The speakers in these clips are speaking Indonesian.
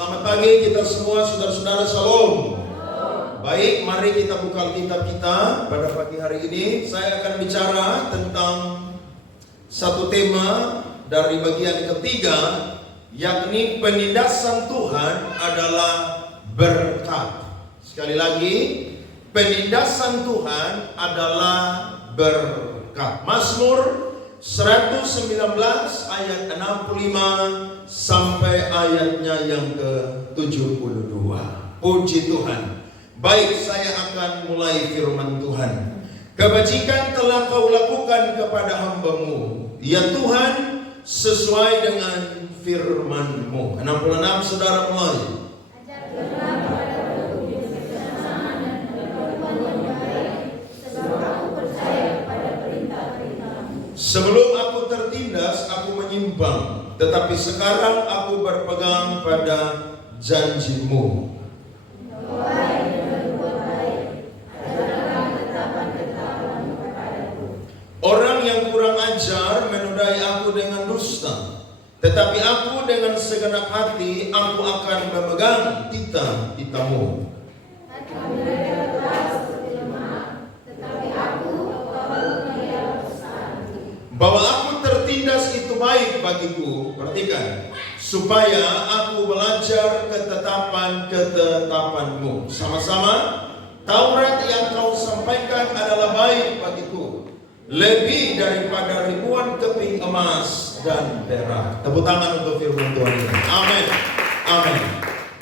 Selamat pagi kita semua, saudara-saudara, shalom. Baik, mari kita buka kitab kita pada pagi hari ini. Saya akan bicara tentang satu tema dari bagian ketiga, yakni penindasan Tuhan adalah berkat. Sekali lagi, penindasan Tuhan adalah berkat. Mazmur 119 ayat 65 sampai ayatnya yang ke-72. Puji Tuhan. Baik, saya akan mulai firman Tuhan. Kebajikan telah kau lakukan kepada hamba-Mu, ya Tuhan, sesuai dengan firman-Mu. 66, saudara mulai. Sebelum aku tertindas, aku menyimpang, tetapi sekarang aku berpegang pada janji-Mu. Orang yang kurang ajar menodai aku dengan dusta, tetapi aku dengan segenap hati aku akan memegang titah-titah-Mu. Bahwa aku tertindas itu baik bagiku, perhatikan, supaya aku belajar ketetapan-ketetapan-Mu. Sama-sama, Taurat yang kau sampaikan adalah baik bagiku, lebih daripada ribuan keping emas dan perak. Tepuk tangan untuk firman Tuhan ini. Amin. Amin.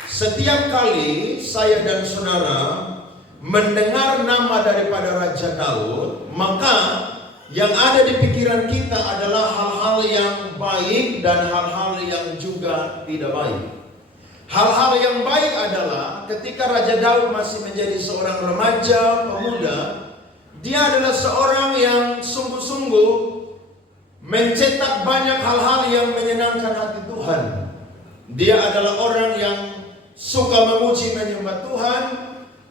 Setiap kali saya dan saudara mendengar nama daripada Raja Daud, maka yang ada di pikiran kita adalah hal-hal yang baik dan hal-hal yang juga tidak baik. Hal-hal yang baik adalah ketika Raja Daud masih menjadi seorang remaja pemuda, dia adalah seorang yang sungguh-sungguh mencetak banyak hal-hal yang menyenangkan hati Tuhan. Dia adalah orang yang suka memuji menyembah Tuhan.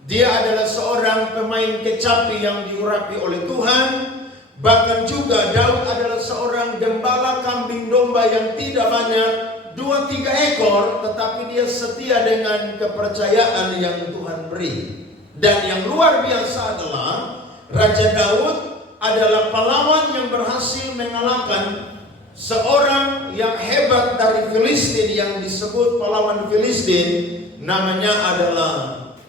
Dia adalah seorang pemain kecapi yang diurapi oleh Tuhan. Bahkan juga Daud adalah seorang gembala kambing domba yang tidak banyak, 2-3 ekor, tetapi dia setia dengan kepercayaan yang Tuhan beri. Dan yang luar biasa adalah Raja Daud adalah pahlawan yang berhasil mengalahkan seorang yang hebat dari Filistin yang disebut pahlawan Filistin, namanya adalah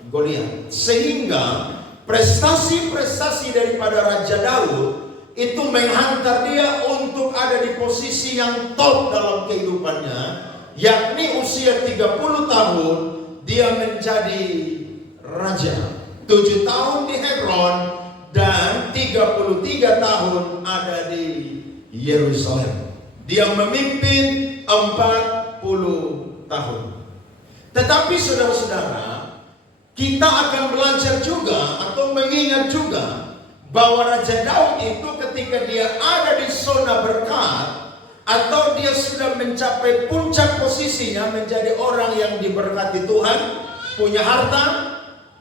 Goliat. Sehingga prestasi-prestasi daripada Raja Daud itu menghantar dia untuk ada di posisi yang top dalam kehidupannya, yakni usia 30 tahun dia menjadi raja. 7 tahun di Hebron dan 33 tahun ada di Yerusalem. Dia memimpin 40 tahun. Tetapi saudara-saudara, kita akan belajar juga atau mengingat juga bahwa Raja Daud itu ketika dia ada di zona berkat atau dia sudah mencapai puncak posisinya menjadi orang yang diberkati Tuhan, punya harta,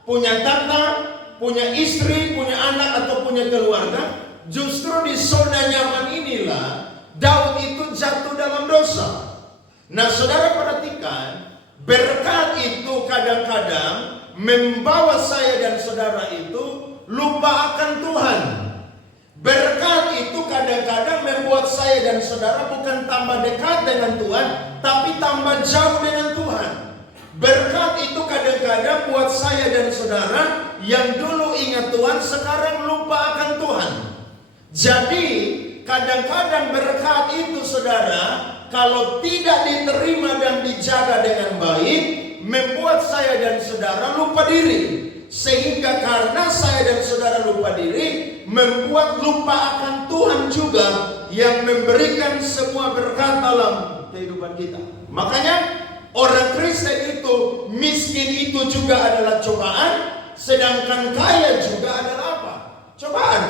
punya tahta, punya istri, punya anak atau punya keluarga, justru di zona nyaman inilah Daud itu jatuh dalam dosa. Nah, saudara perhatikan, berkat itu kadang-kadang membawa saya dan saudara itu lupa akan Tuhan. Berkat itu kadang-kadang membuat saya dan saudara bukan tambah dekat dengan Tuhan, tapi tambah jauh dengan Tuhan. Berkat itu kadang-kadang buat saya dan saudara yang dulu ingat Tuhan sekarang lupa akan Tuhan. Jadi kadang-kadang berkat itu saudara, kalau tidak diterima dan dijaga dengan baik, membuat saya dan saudara lupa diri. Sehingga karena saya dan saudara lupa diri, membuat lupa akan Tuhan juga yang memberikan semua berkat dalam kehidupan kita. Makanya orang Kristen itu miskin itu juga adalah cobaan, sedangkan kaya juga adalah apa? Cobaan.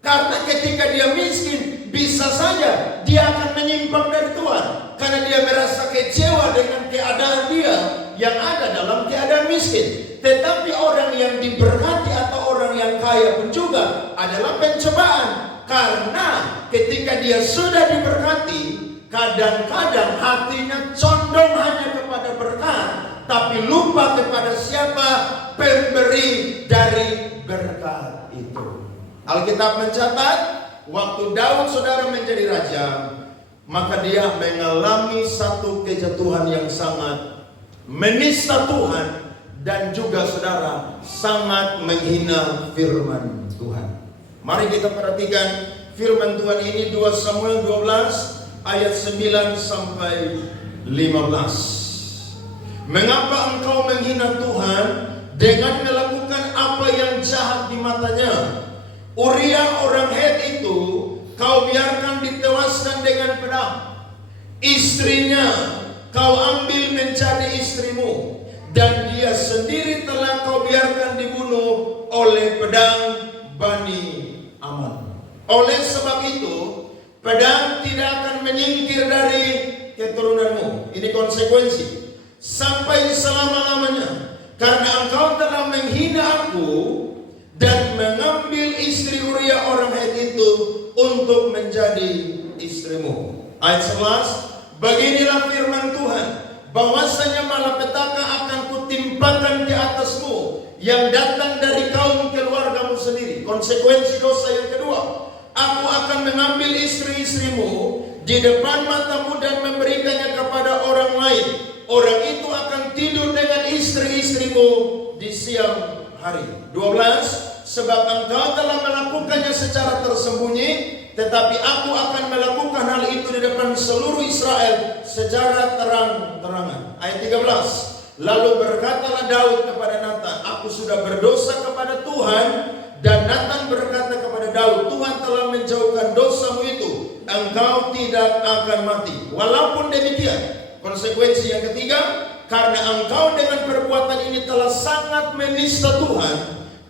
Karena ketika dia miskin, bisa saja dia akan menyimpang dari Tuhan, karena dia merasa kecewa dengan keadaan dia yang ada dalam keadaan miskin. Tetapi orang yang diberkati atau orang yang kaya pun juga adalah pencobaan. Karena ketika dia sudah diberkati, kadang-kadang hatinya condong hanya kepada berkat tapi lupa kepada siapa pemberi dari berkat itu. Alkitab mencatat, waktu Daud saudara menjadi raja, maka dia mengalami satu kejatuhan yang sangat menista Tuhan, dan juga saudara sangat menghina firman Tuhan. Mari kita perhatikan firman Tuhan ini, 2 Samuel 12 ayat 9 sampai 15. Mengapa engkau menghina Tuhan dengan melakukan apa yang jahat di matanya? Uria orang Het itu kau biarkan ditewaskan dengan pedang. Istrinya kau ambil menjadi istrimu, dan dia sendiri telah kau biarkan dibunuh oleh pedang Bani Ammon. Oleh sebab itu, pedang tidak akan menyingkir dari keturunanmu. Ini konsekuensi sampai selama-lamanya, karena engkau telah menghina aku dan mengambil istri Uria orang Het itu untuk menjadi istrimu. Ayat 11, beginilah firman Tuhan, bahwasanya malapetaka akan kutimpakan di atasmu yang datang dari kaum keluargamu sendiri. Konsekuensi dosa yang kedua, aku akan mengambil istri-istrimu di depan matamu dan memberikannya kepada orang lain. Orang itu akan tidur dengan istri-istrimu di siang hari. 12, sebab engkau telah melakukannya secara tersembunyi, tetapi aku akan melakukan hal itu di depan seluruh Israel secara terang-terangan. Ayat 13, lalu berkatalah Daud kepada Natan, aku sudah berdosa kepada Tuhan. Dan Natan berkata kepada Daud, Tuhan telah menjauhkan dosamu itu, engkau tidak akan mati. Walaupun demikian, konsekuensi yang ketiga, karena engkau dengan perbuatan ini telah sangat menista Tuhan,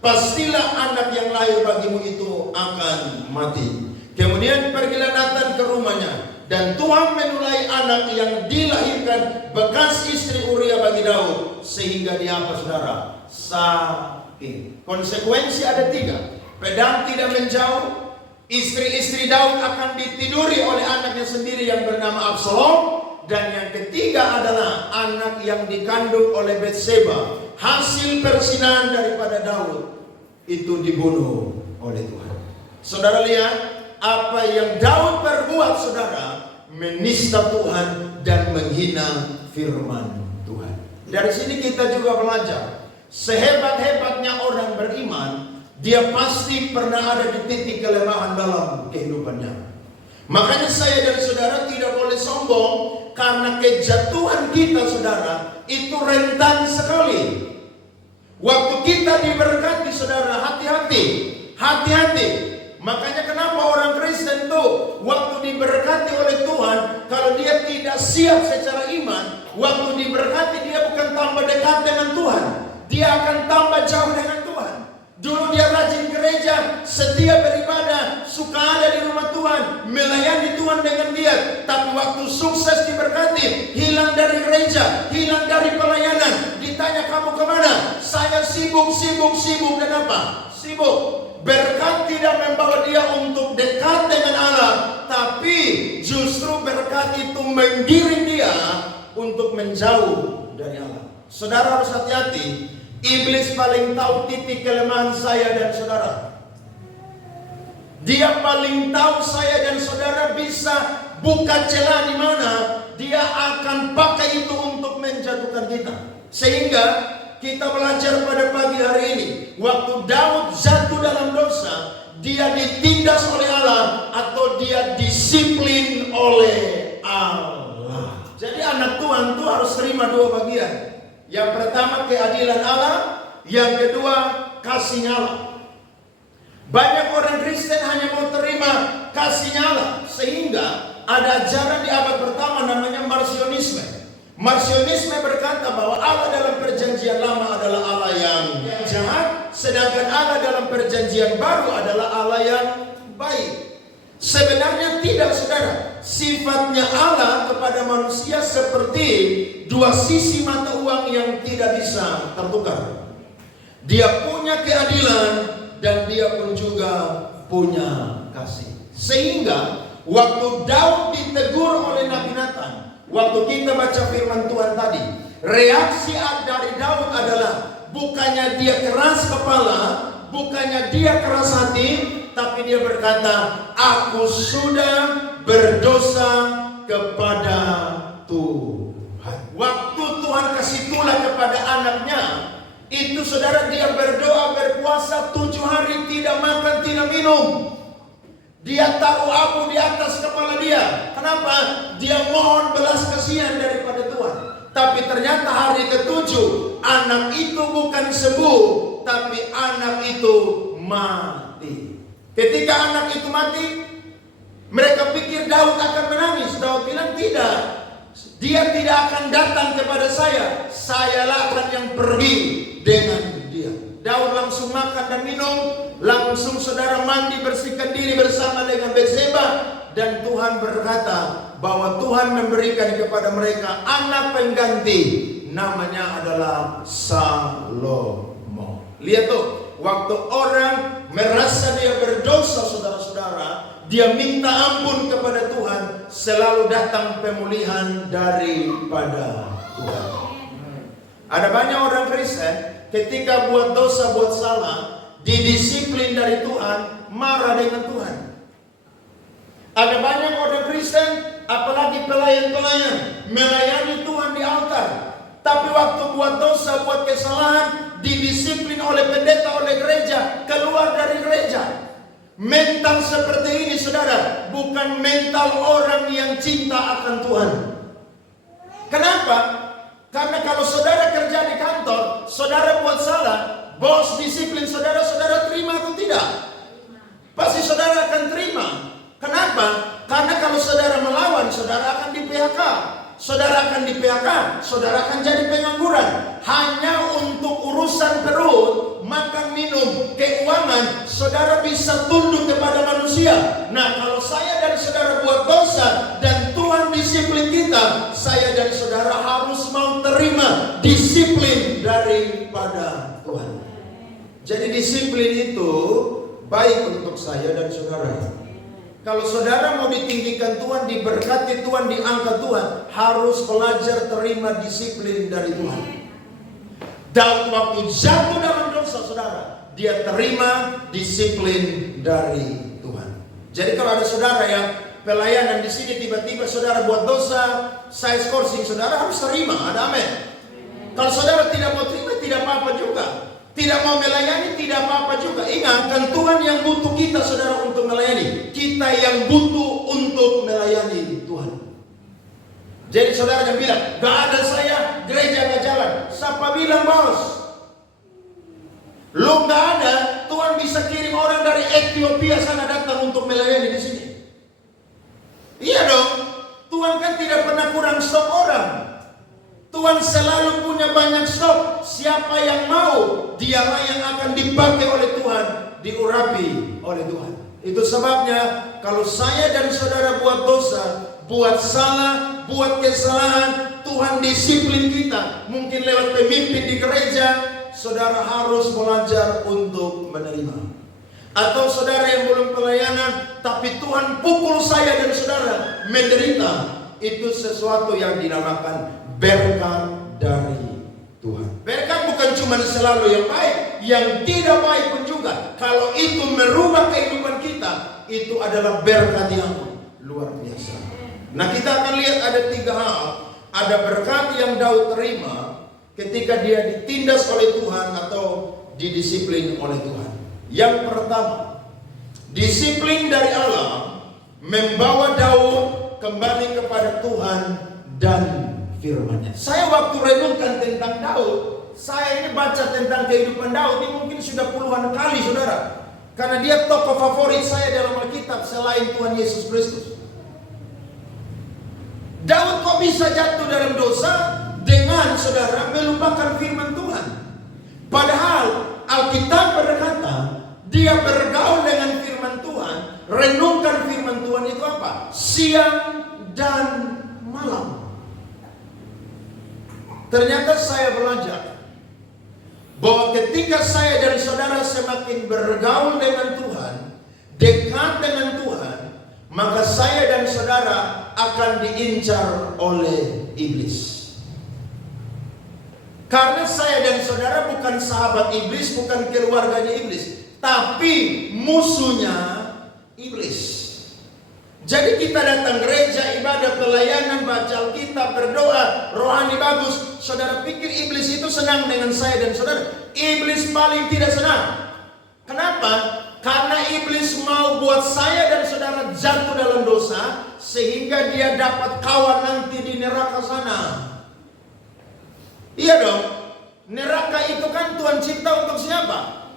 pastilah anak yang lahir bagimu itu akan mati. Kemudian pergilah Natan ke rumahnya, dan Tuhan menulai anak yang dilahirkan bekas istri Uria bagi Daud, sehingga dia apa saudara? Sakit. Konsekuensi ada 3. Pedang tidak menjauh, istri-istri Daud akan ditiduri oleh anaknya sendiri yang bernama Absalom, dan yang ketiga adalah anak yang dikandung oleh Batseba, hasil persinahan daripada Daud, itu dibunuh oleh Tuhan. Saudara lihat apa yang Daud perbuat, saudara, menista Tuhan dan menghina firman Tuhan. Dari sini kita juga belajar, sehebat-hebatnya orang beriman, dia pasti pernah ada di titik kelemahan dalam kehidupannya. Makanya saya dan saudara tidak boleh sombong, karena kejatuhan kita, saudara, itu rentan sekali. Waktu kita diberkati, saudara, hati-hati, hati-hati. Makanya kenapa orang Kristen tuh waktu diberkati oleh Tuhan, kalau dia tidak siap secara iman, waktu diberkati dia bukan tambah dekat dengan Tuhan, dia akan tambah jauh dengan Tuhan. Dulu dia rajin gereja, setia beribadah, suka ada di rumah Tuhan, melayani Tuhan dengan giat. Tapi waktu sukses diberkati, hilang dari gereja, hilang dari pelayanan. Ditanya, kamu kemana? Saya sibuk. Dan apa? Sibuk. Berkat tidak membawa dia untuk dekat dengan Allah, tapi justru berkat itu menggiring dia untuk menjauh dari Allah. Saudara harus hati-hati. Iblis paling tahu titik kelemahan saya dan saudara. Dia paling tahu saya dan saudara bisa buka celah di mana dia akan pakai itu untuk menjatuhkan kita. Sehingga kita belajar pada pagi hari ini, waktu Daud jatuh dalam dosa, dia ditindas oleh Allah atau dia disiplin oleh Allah. Jadi anak Tuhan itu harus terima 2 bagian. Yang pertama keadilan Allah, yang kedua kasihnya Allah. Banyak orang Kristen hanya mau terima kasihnya Allah, sehingga ada ajaran di abad pertama namanya Marcionisme. Marcionisme berkata bahwa Allah dalam perjanjian lama adalah Allah yang jahat, sedangkan Allah dalam perjanjian baru adalah Allah yang baik. Sebenarnya tidak, saudara. Sifatnya Allah kepada manusia seperti 2 sisi mata uang yang tidak bisa tertukar. Dia punya keadilan dan dia pun juga punya kasih. Sehingga waktu Daud ditegur oleh Nabi Natan, waktu kita baca firman Tuhan tadi, Reaksi dari Daud adalah bukannya dia keras kepala, bukannya dia keras hati, tapi dia berkata, aku sudah berdosa kepada Tuhan. Waktu Tuhan kasih tulah kepada anaknya, itu saudara, dia berdoa berpuasa 7 hari, tidak makan, tidak minum. Dia taruh abu di atas kepala dia. Kenapa? Dia mohon belas kasihan daripada Tuhan. Tapi ternyata hari ke-7 anak itu bukan sembuh, tapi anak itu mati. Ketika anak itu mati, mereka pikir Daud akan menangis. Daud bilang tidak. Dia tidak akan datang kepada saya. Sayalah akan yang pergi dengan dia. Daud langsung makan dan minum, langsung saudara mandi, bersihkan diri bersama dengan Batseba, dan Tuhan berkata bahwa Tuhan memberikan kepada mereka anak pengganti, namanya adalah Salomo. Lihat tuh, waktu orang merasa dia berdosa, saudara-saudara, dia minta ampun kepada Tuhan, selalu datang pemulihan daripada Tuhan. Ada banyak orang Kristen ketika buat dosa, buat salah, didisiplin dari Tuhan, marah dengan Tuhan. Ada banyak orang Kristen, apalagi pelayan-pelayan, melayani Tuhan di altar, tapi waktu buat dosa, buat kesalahan, didisiplin oleh pendeta, oleh gereja, keluar dari gereja. Mental seperti ini, saudara, bukan mental orang yang cinta akan Tuhan. Kenapa? Karena kalau saudara kerja di kantor, saudara buat salah, bos disiplin saudara, saudara terima atau tidak? Pasti saudara akan terima. Kenapa? Karena kalau saudara melawan, saudara akan di PHK. Saudara akan di PHK, saudara akan jadi pengangguran. Hanya untuk urusan perut, makan, minum, keuangan, saudara bisa tunduk kepada manusia. Nah, kalau saya dan saudara buat dosa dan Tuhan disiplin kita, saya dan saudara harus mau terima disiplin daripada Tuhan. Jadi disiplin itu baik untuk saya dan saudara. Kalau saudara mau ditinggikan Tuhan, diberkati Tuhan, diangkat Tuhan, harus belajar terima disiplin dari Tuhan. Daud waktu jatuh dalam dosa, saudara, dia terima disiplin dari Tuhan. Jadi kalau ada saudara yang pelayanan di sini, tiba-tiba saudara buat dosa, saya skorsing, saudara harus terima, ada amin. Kalau saudara tidak mau terima, tidak apa-apa juga. Tidak mau melayani, tidak apa-apa juga. Ingat, kan Tuhan yang butuh kita, saudara, untuk melayani. Kita yang butuh untuk melayani Tuhan. Jadi saudara yang bilang, gak ada saya, gereja gak jalan. Siapa bilang, bos? Lu gak ada, Tuhan bisa kirim orang dari Ethiopia sana datang untuk melayani di sini. Iya dong, Tuhan kan tidak pernah kurang stok orang. Tuhan selalu punya banyak stok. Siapa yang mau, dialah yang akan dipakai oleh Tuhan, diurapi oleh Tuhan. Itu sebabnya kalau saya dan saudara buat dosa, buat salah, buat kesalahan, Tuhan disiplin kita. Mungkin lewat pemimpin di gereja, saudara harus belajar untuk menerima. Atau saudara yang belum pelayanan, tapi Tuhan pukul saya dan saudara menderita. Itu sesuatu yang dinamakan berkat dari Tuhan. Berkat bukan cuma selalu yang baik, yang tidak baik pun juga. Kalau itu merubah kehidupan kita, itu adalah berkat yang luar biasa. Nah, kita akan lihat ada 3 hal. Ada berkat yang Daud terima ketika dia ditindas oleh Tuhan atau didisiplin oleh Tuhan. Yang pertama, disiplin dari Allah membawa Daud kembali kepada Tuhan dan firman-Nya. Saya waktu renungkan tentang Daud, saya ini baca tentang kehidupan Daud ini mungkin sudah puluhan kali, saudara. Karena dia tokoh favorit saya dalam Alkitab selain Tuhan Yesus Kristus. Daud kok bisa jatuh dalam dosa dengan, saudara, melupakan firman Tuhan. Padahal Alkitab berkata, dia bergaul dengan firman Tuhan, renungkan firman Tuhan itu apa? Siang dan malam. Ternyata saya belajar bahwa ketika saya dan saudara semakin bergaul dengan Tuhan, dekat dengan Tuhan, maka saya dan saudara akan diincar oleh iblis. Karena saya dan saudara bukan sahabat iblis, bukan keluarganya iblis, tapi musuhnya iblis. Jadi kita datang gereja, ibadah, pelayanan, baca Alkitab, berdoa, rohani bagus. Saudara pikir iblis itu senang dengan saya dan saudara? Iblis paling tidak senang. Kenapa? Karena iblis mau buat saya dan saudara jatuh dalam dosa, sehingga dia dapat kawan nanti di neraka sana. Iya dong. Neraka itu kan Tuhan cipta untuk siapa?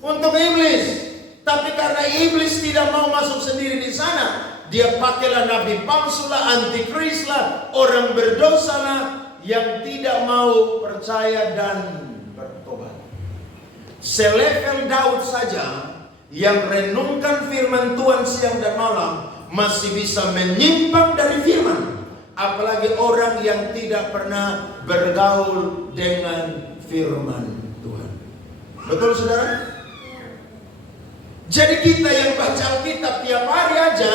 Untuk iblis. Tapi karena iblis tidak mau masuk sendiri di sana, dia pakailah nabi palsu lah, antikris lah, orang berdosa lah, yang tidak mau percaya dan bertobat. Selevel Daud saja yang renungkan firman Tuhan siang dan malam masih bisa menyimpang dari firman. Apalagi orang yang tidak pernah bergaul dengan firman Tuhan. Betul saudara? Jadi kita yang baca Alkitab tiap hari aja,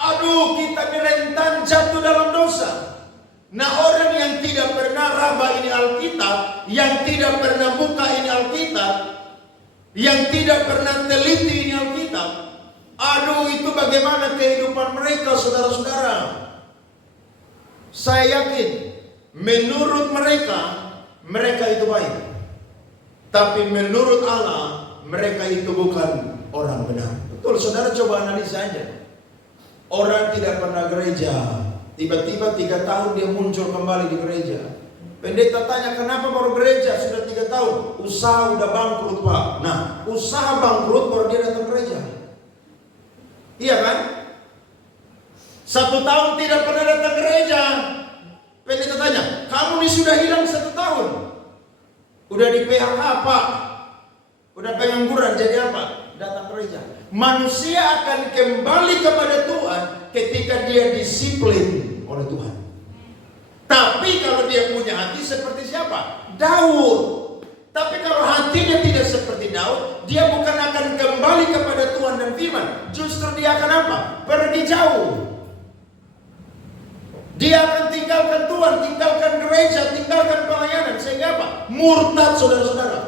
aduh kita rentan jatuh dalam dosa. Nah orang yang tidak pernah raba ini Alkitab, yang tidak pernah buka ini Alkitab, yang tidak pernah teliti ini Alkitab, aduh itu bagaimana kehidupan mereka saudara-saudara. Saya yakin menurut mereka itu baik. Tapi menurut Allah mereka itu bukan orang benar. Betul saudara, coba analisa aja. Orang tidak pernah gereja, tiba-tiba 3 tahun dia muncul kembali di gereja. Pendeta tanya, kenapa baru gereja sudah 3 tahun? Usaha udah bangkrut pak. Nah, usaha bangkrut baru dia datang gereja. Iya kan? 1 tahun tidak pernah datang gereja. Pendeta tanya, kamu ini sudah hilang 1 tahun. Udah di PHK pak. Udah pengangguran jadi apa? Datang gereja. Manusia akan kembali kepada Tuhan ketika dia disiplin oleh Tuhan. Tapi kalau dia punya hati seperti siapa? Daud. Tapi kalau hatinya tidak seperti Daud, dia bukan akan kembali kepada Tuhan dan firman. Justru dia akan apa? Pergi jauh. Dia akan tinggalkan Tuhan, tinggalkan gereja, tinggalkan pelayanan. Sehingga apa? Murtad saudara-saudara.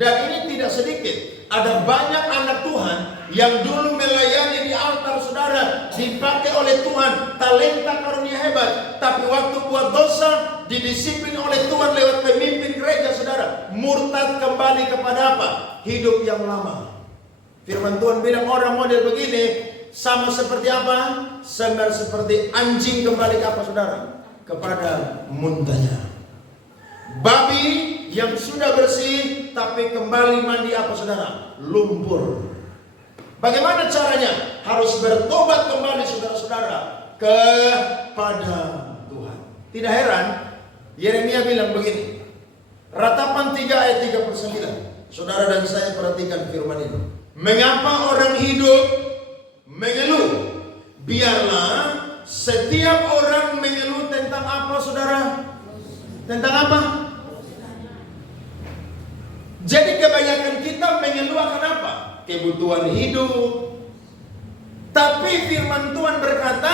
Dan ini tidak sedikit. Ada banyak anak Tuhan yang dulu melayani di altar saudara, dipakai oleh Tuhan, talenta karunia hebat. Tapi waktu buat dosa, didisiplin oleh Tuhan lewat pemimpin gereja saudara, murtad kembali kepada apa? Hidup yang lama. Firman Tuhan bilang orang model begini sama seperti apa? Sama seperti anjing kembali ke apa saudara? Kepada muntahnya. Babi yang sudah bersih tapi kembali mandi apa saudara? Lumpur. Bagaimana caranya? Harus bertobat kembali saudara-saudara kepada Tuhan. Tidak heran Yeremia bilang begini. Ratapan 3 ayat 39. Saudara dan saya perhatikan firman ini. Mengapa orang hidup mengeluh? Biarlah setiap orang mengeluh tentang apa saudara? Tentang apa? Jadi kebanyakan kita mengeluh akan apa? Kebutuhan hidup. Tapi firman Tuhan berkata,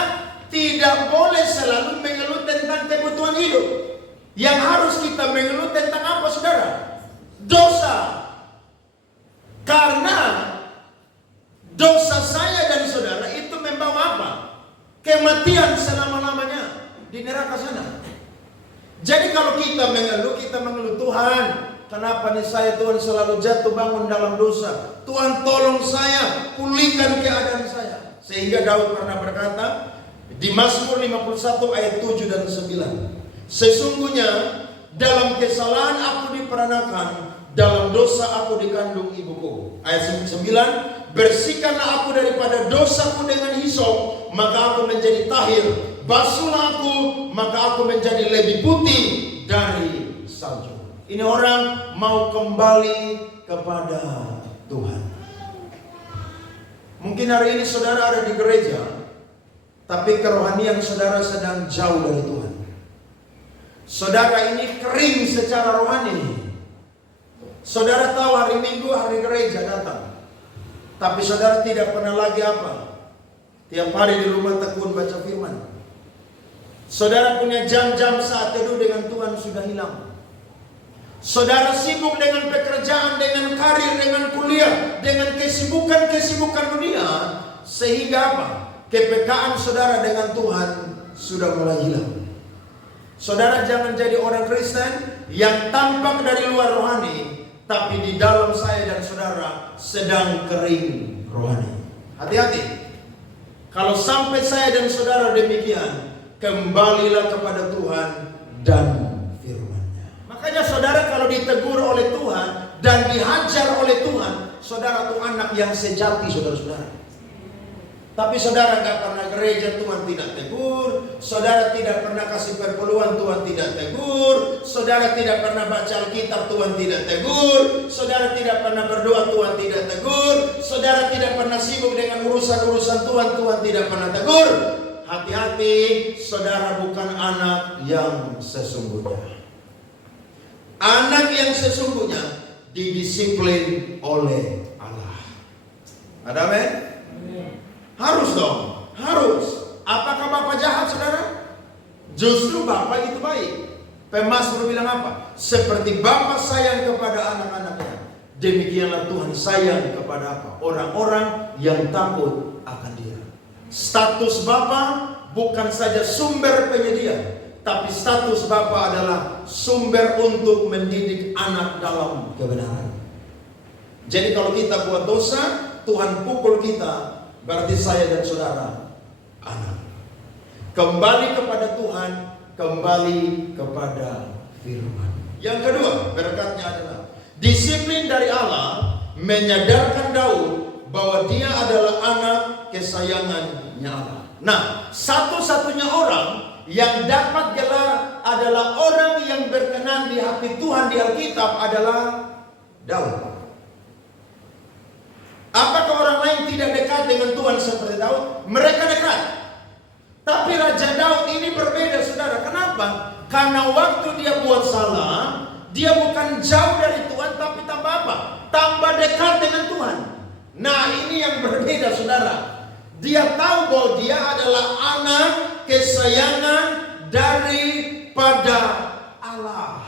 tidak boleh selalu mengeluh tentang kebutuhan hidup. Yang harus kita mengeluh tentang apa saudara? Dosa. Karena dosa saya dan saudara itu membawa apa? Kematian selama-lamanya di neraka sana. Jadi kalau kita mengeluh Tuhan, kenapa nih saya Tuhan selalu jatuh bangun dalam dosa? Tuhan tolong saya, pulihkan keadaan saya. Sehingga Daud pernah berkata di Mazmur 51 ayat 7 dan 9. Sesungguhnya dalam kesalahan aku diperanakan, dalam dosa aku dikandung ibuku. Ayat 9, bersihkanlah aku daripada dosaku dengan hisop, maka aku menjadi tahir. Basuhlah aku, maka aku menjadi lebih putih dari salju. Ini orang mau kembali kepada Tuhan. Mungkin hari ini saudara ada di gereja, tapi kerohanian saudara sedang jauh dari Tuhan. Saudara ini kering secara rohani. Saudara tahu hari Minggu hari gereja datang, tapi saudara tidak pernah lagi apa? Tiap hari di rumah tekun baca firman. Saudara punya jam-jam saat teduh dengan Tuhan sudah hilang. Saudara sibuk dengan pekerjaan, dengan karir, dengan kuliah, dengan kesibukan-kesibukan dunia, sehingga apa? Kepekaan saudara dengan Tuhan sudah mulai hilang. Saudara jangan jadi orang Kristen yang tampak dari luar rohani, tapi di dalam saya dan saudara sedang kering rohani. Hati-hati. Kalau sampai saya dan saudara demikian, kembalilah kepada Tuhan dan firman-Nya. Makanya saudara kalau ditegur oleh Tuhan dan dihajar oleh Tuhan, saudara itu anak yang sejati, saudara-saudara. Tapi saudara gak pernah gereja, Tuhan tidak tegur. Saudara tidak pernah kasih perpuluhan, Tuhan tidak tegur. Saudara tidak pernah baca Alkitab, Tuhan tidak tegur. Saudara tidak pernah berdoa, Tuhan tidak tegur. Saudara tidak pernah sibuk dengan urusan-urusan Tuhan, Tuhan tidak pernah tegur. Hati-hati, saudara bukan anak yang sesungguhnya. Anak yang sesungguhnya didisiplin oleh Allah. Ada amin? Harus dong, harus. Apakah Bapak jahat, saudara? Justru Bapak itu baik. Pemasmur bilang apa? Seperti Bapak sayang kepada anak-anaknya, demikianlah Tuhan sayang kepada apa? Orang-orang yang takut akan Dia. Status Bapak bukan saja sumber penyedia, tapi status Bapak adalah sumber untuk mendidik anak dalam kebenaran. Jadi kalau kita buat dosa, Tuhan pukul kita, berarti saya dan saudara anak. Kembali kepada Tuhan, kembali kepada firman. Yang kedua, berkatnya adalah disiplin dari Allah menyadarkan Daud bahwa dia adalah anak kesayangannya Allah. Nah, satu-satunya orang yang dapat gelar adalah orang yang berkenan di hati Tuhan di Alkitab adalah Daud. Apakah orang lain tidak dekat dengan Tuhan seperti Daud? Mereka dekat. Tapi Raja Daud ini berbeda, saudara. Kenapa? Karena waktu dia buat salah, dia bukan jauh dari Tuhan, tapi tambah apa? Tambah dekat dengan Tuhan. Nah, ini yang berbeda, saudara. Dia tahu bahwa dia adalah anak kesayangan daripada Allah.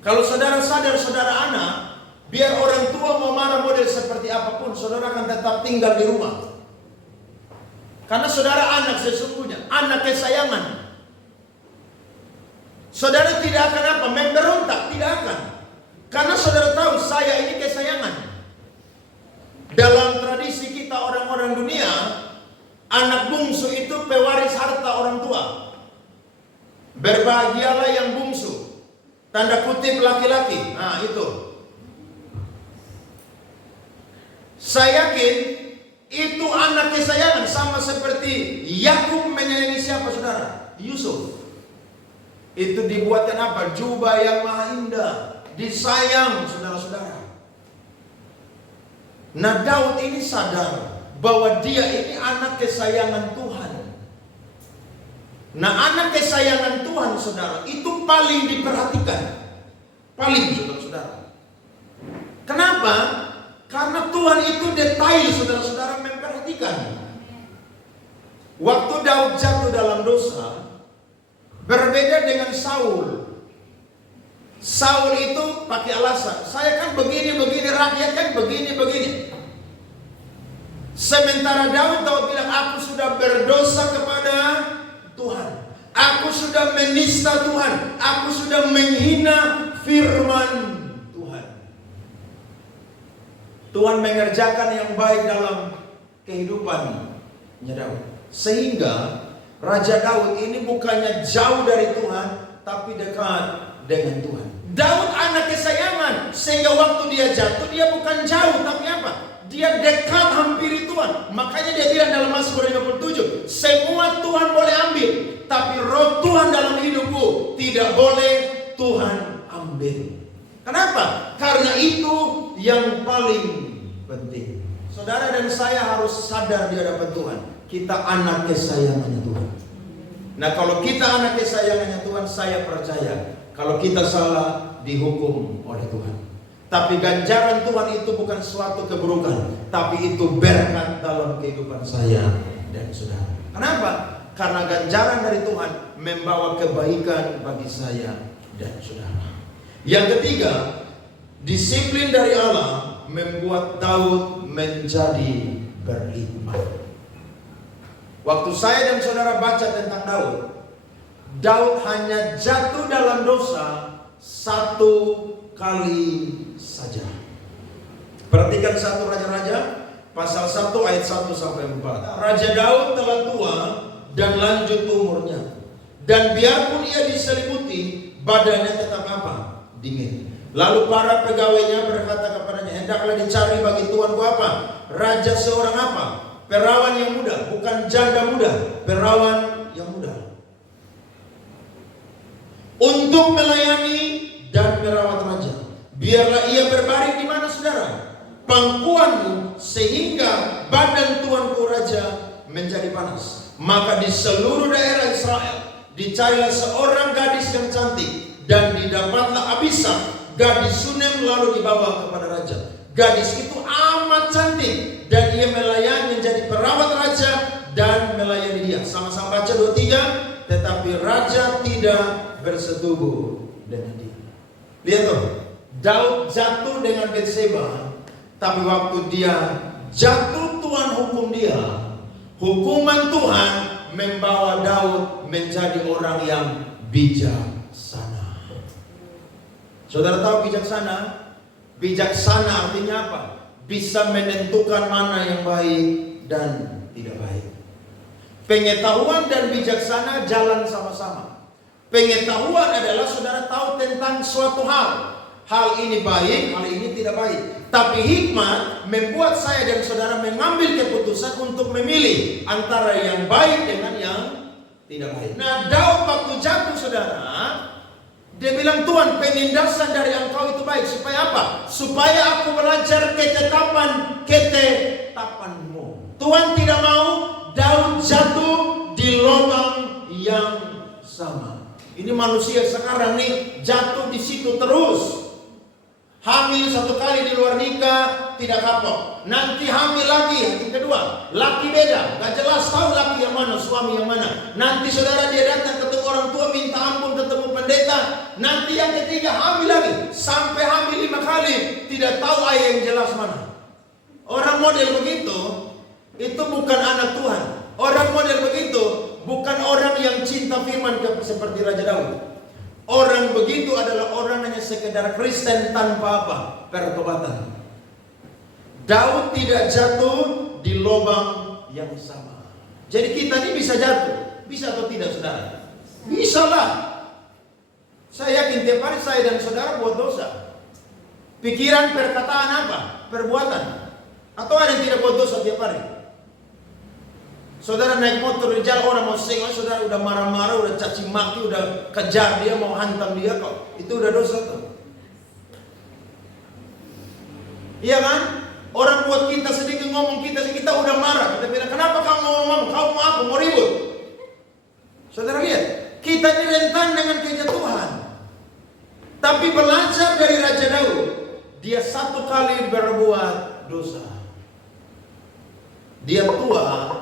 Kalau saudara sadar saudara anak, biar orang tua mau marah model seperti apapun, saudara akan tetap tinggal di rumah. Karena saudara anak sesungguhnya, anak kesayangan. Saudara tidak akan apa? Memberontak, tidak akan. Karena saudara tahu saya ini kesayangan. Dalam tradisi kita orang-orang dunia, anak bungsu itu pewaris harta orang tua. Berbahagialah yang bungsu. Tanda kutip laki-laki. Nah itu. Saya yakin itu anak kesayangan, sama seperti Yakub menyayangi siapa, saudara? Yusuf. Itu dibuatkan apa? Jubah yang maha indah, disayang, saudara-saudara. Nah, Daud ini sadar bahwa dia ini anak kesayangan Tuhan. Nah, anak kesayangan Tuhan, saudara, itu paling diperhatikan. Paling, saudara-saudara. Kenapa? Karena Tuhan itu detail, saudara-saudara, memperhatikan. Waktu Daud jatuh dalam dosa, berbeda dengan Saul. Saul itu pakai alasan, saya kan begini-begini, rakyat kan begini-begini. Sementara Daud bilang, aku sudah berdosa kepada Tuhan. Aku sudah menista Tuhan. Aku sudah menghina firman Tuhan. Tuhan mengerjakan yang baik dalam kehidupannya Daud. Sehingga Raja Daud ini bukannya jauh dari Tuhan, tapi dekat dengan Tuhan. Daud anak kesayangan, sehingga waktu dia jatuh, dia bukan jauh, tapi apa? Dia dekat hampiri Tuhan. Makanya dia bilang dalam Mazmur 57, semua Tuhan boleh ambil, tapi roh Tuhan dalam hidupku tidak boleh Tuhan ambil. Kenapa? Karena itu yang paling penting. Saudara dan saya harus sadar di hadapan Tuhan, kita anak kesayangannya Tuhan. Nah, kalau kita anak kesayangannya Tuhan, saya percaya kalau kita salah, dihukum oleh Tuhan. Tapi ganjaran Tuhan itu bukan suatu keburukan, tapi itu berkat dalam kehidupan saya dan saudara. Kenapa? Karena ganjaran dari Tuhan membawa kebaikan bagi saya dan saudara. Yang ketiga, disiplin dari Allah membuat Daud menjadi berhikmat. Waktu saya dan saudara baca tentang Daud hanya jatuh dalam dosa satu kali saja. Perhatikan 1 Raja-Raja pasal 1 ayat 1 sampai 4. Raja Daud telah tua dan lanjut umurnya, dan biarpun ia diselimuti, badannya tetap apa? Dingin. Lalu para pegawainya berkata kepadanya, hendaklah dicari bagi tuanku apa? Raja seorang apa? Perawan yang muda, bukan janda muda, perawan yang muda, untuk melayani dan merawat raja. Biarlah ia berbaring di mana, saudara? Pangkuanmu, sehingga badan tuanku raja menjadi panas. Maka di seluruh daerah Israel dicarilah seorang gadis yang cantik, dan didapatlah Abisag, gadis Sunem, lalu dibawa kepada raja. Gadis itu amat cantik, dan ia melayani, menjadi perawat raja dan melayani dia. Sama-sama baca 23. Tetapi raja tidak bersetubuh dengan dia. Lihat tuh, Daud jatuh dengan Batseba, tapi waktu dia jatuh, Tuhan hukum dia. Hukuman Tuhan membawa Daud menjadi orang yang bijaksana. Saudara tahu bijaksana? Bijaksana artinya apa? Bisa menentukan mana yang baik dan tidak baik. Pengetahuan dan bijaksana jalan sama-sama. Pengetahuan adalah saudara tahu tentang suatu hal. Hal ini baik, hal ini tidak baik. Tapi hikmat membuat saya dan saudara mengambil keputusan untuk memilih antara yang baik dengan yang tidak baik. Nah, Daud waktu jatuh, saudara, dia bilang, Tuhan, penindasan dari Engkau itu baik. Supaya apa? Supaya aku belajar ketetapan-Mu. Tuhan tidak mau Daud jatuh di lubang yang sama. Ini manusia sekarang nih jatuh di situ terus. Hamil 1 kali di luar nikah tidak kapok. Nanti hamil lagi yang kedua, laki beda, gak jelas tahu laki yang mana, suami yang mana. Nanti saudara dia datang ketemu orang tua minta ampun, ketemu pendeta. Nanti yang ketiga hamil lagi, sampai hamil 5 kali tidak tahu ayah yang jelas mana. Orang model begitu itu bukan anak Tuhan. Orang model begitu bukan orang yang cinta firman seperti Raja Daud. Orang begitu adalah orang hanya sekedar Kristen tanpa apa? Pertobatan. Daud tidak jatuh di lubang yang sama. Jadi kita ini bisa jatuh. Bisa atau tidak, saudara? Bisa lah. Saya yakin tiap hari saya dan saudara buat dosa. Pikiran, perkataan apa? Perbuatan. Atau ada yang tidak buat dosa tiap hari? Saudara naik motor di jalan, orang mau sing, saudara udah marah-marah, udah caci maki, udah kejar dia, mau hantam dia kok. Itu udah dosa tuh. Iya kan? Orang buat kita sedikit ngomong kita udah marah. Kita bilang, kenapa kamu ngomong? Kamu mau apa? Mau ribut? Saudara lihat, kita ini rentan dengan kejatuhan. Tapi belajar dari Raja Daud, dia 1 kali berbuat dosa. Dia tua,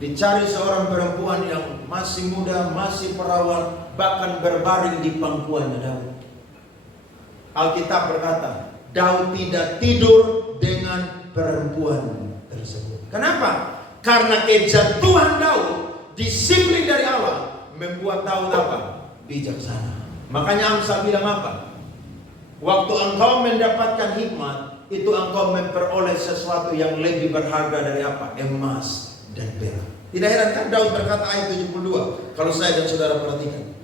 dicari seorang perempuan yang masih muda, masih perawan, bahkan berbaring di pangkuannya Daud. Alkitab berkata, Daud tidak tidur dengan perempuan tersebut. Kenapa? Karena kejatuhan Daud, disiplin dari Allah, membuat Daud apa? Bijaksana. Makanya Amsal bilang apa? Waktu engkau mendapatkan hikmat, itu engkau memperoleh sesuatu yang lebih berharga dari apa? Emas dan perak. Tidak heran kan Daud berkata ayat 72. Kalau saya dan saudara perhatikan,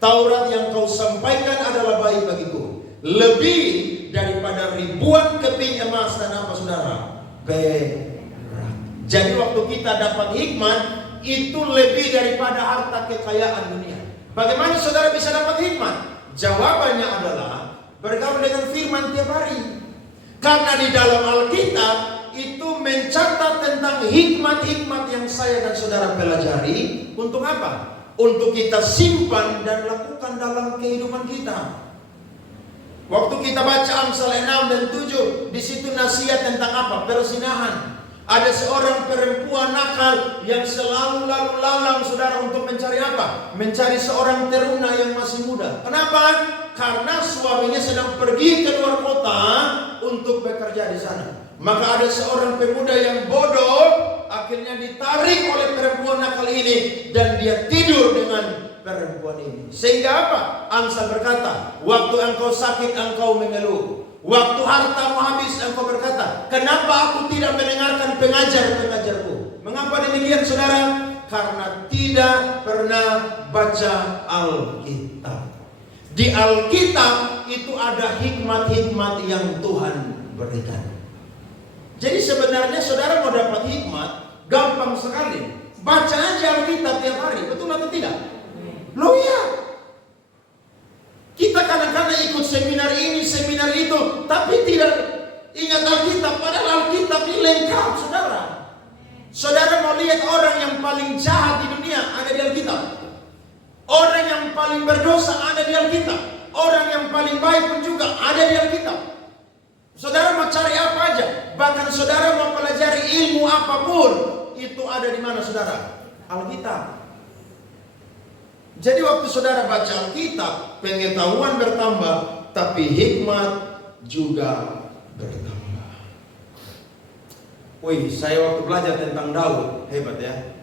Taurat yang kau sampaikan adalah baik bagiku, lebih daripada ribuan keping emas dan apa, saudara? Perak. Jadi waktu kita dapat hikmat, itu lebih daripada harta kekayaan dunia. Bagaimana saudara bisa dapat hikmat? Jawabannya adalah bergaul dengan firman tiap hari. Karena di dalam Alkitab itu mencatat tentang hikmat-hikmat yang saya dan saudara pelajari. Untuk apa? Untuk kita simpan dan lakukan dalam kehidupan kita. Waktu kita baca Amsal 6 dan 7, di situ nasihat tentang apa? Persinahan. Ada seorang perempuan nakal yang selalu lalu lalang saudara untuk mencari apa? Mencari seorang teruna yang masih muda. Kenapa? Karena suaminya sedang pergi ke luar kota untuk bekerja di sana. Maka ada seorang pemuda yang bodoh akhirnya ditarik oleh perempuan nakal ini dan dia tidur dengan perempuan ini. Sehingga apa? Amsal berkata, waktu engkau sakit engkau mengeluh. Waktu hartamu habis engkau berkata, kenapa aku tidak mendengarkan pengajar-pengajarku? Mengapa demikian saudara? Karena tidak pernah baca Alkitab. Di Alkitab itu ada hikmat-hikmat yang Tuhan berikan. Jadi sebenarnya saudara mau dapat hikmat, gampang sekali. Baca aja Alkitab tiap hari, betul atau tidak? Loh ya. Kita kadang-kadang ikut seminar ini, seminar itu, tapi tidak ingat Alkitab. Padahal Alkitab ini lengkap, saudara. Saudara mau lihat orang yang paling jahat di dunia, ada di Alkitab. Orang yang paling berdosa ada di Alkitab. Orang yang paling baik pun juga ada di Alkitab. Saudara mau cari apa aja, bahkan saudara mau pelajari ilmu apapun, itu ada di mana saudara? Alkitab. Jadi waktu saudara baca Alkitab, pengetahuan bertambah, tapi hikmat juga bertambah. Wih, saya waktu belajar tentang Daud, hebat ya.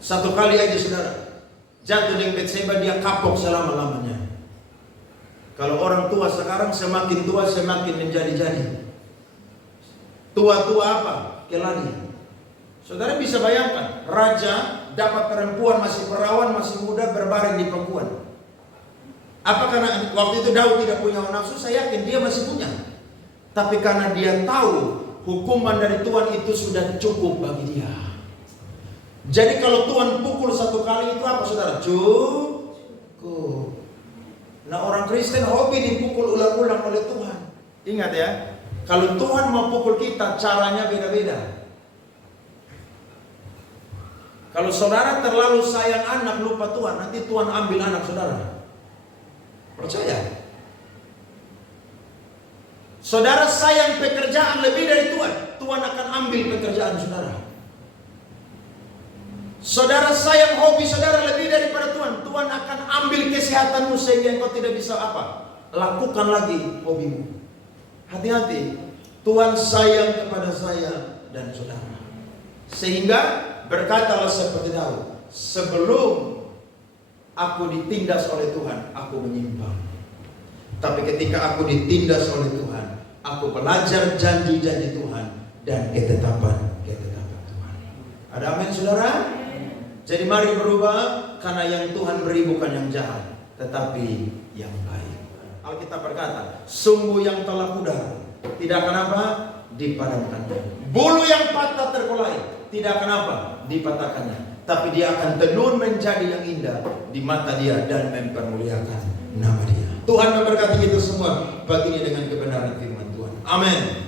Satu kali aja saudara, jatuh dengan Batseba, dia kapok selama-lamanya. Kalau orang tua sekarang semakin tua semakin menjadi-jadi. Tua-tua apa? Kelani. Saudara bisa bayangkan, raja dapat perempuan masih perawan, masih muda, berbaring di pangkuan. Apa karena waktu itu Daud tidak punya nafsu? Saya yakin dia masih punya. Tapi karena dia tahu hukuman dari Tuhan itu sudah cukup bagi dia. Jadi kalau Tuhan pukul satu kali itu apa saudara? Cukup. Nah orang Kristen hobi dipukul ulang-ulang oleh Tuhan. Ingat ya, kalau Tuhan mau pukul kita caranya beda-beda. Kalau saudara terlalu sayang anak lupa Tuhan, nanti Tuhan ambil anak saudara. Percaya? Saudara sayang pekerjaan lebih dari Tuhan, Tuhan akan ambil pekerjaan saudara. Saudara sayang hobi saudara lebih daripada Tuhan, Tuhan akan ambil kesehatanmu sehingga engkau tidak bisa apa? Lakukan lagi hobimu. Hati-hati, Tuhan sayang kepada saya dan saudara. Sehingga berkatalah seperti Daud, sebelum aku ditindas oleh Tuhan, aku menyimpang. Tapi ketika aku ditindas oleh Tuhan, aku belajar janji-janji Tuhan dan ketetapan-ketetapan Tuhan. Ada amin saudara? Jadi mari berubah, karena yang Tuhan beri bukan yang jahat, tetapi yang baik. Alkitab berkata, sungguh yang telah pudar tidak akan apa? Dipadamkan. Bulu yang patah terkulai tidak akan apa? Dipatahkannya. Tapi dia akan tenun menjadi yang indah di mata dia dan mempermuliakan nama dia. Tuhan memberkati kita semua pagi ini dengan kebenaran firman Tuhan. Amin.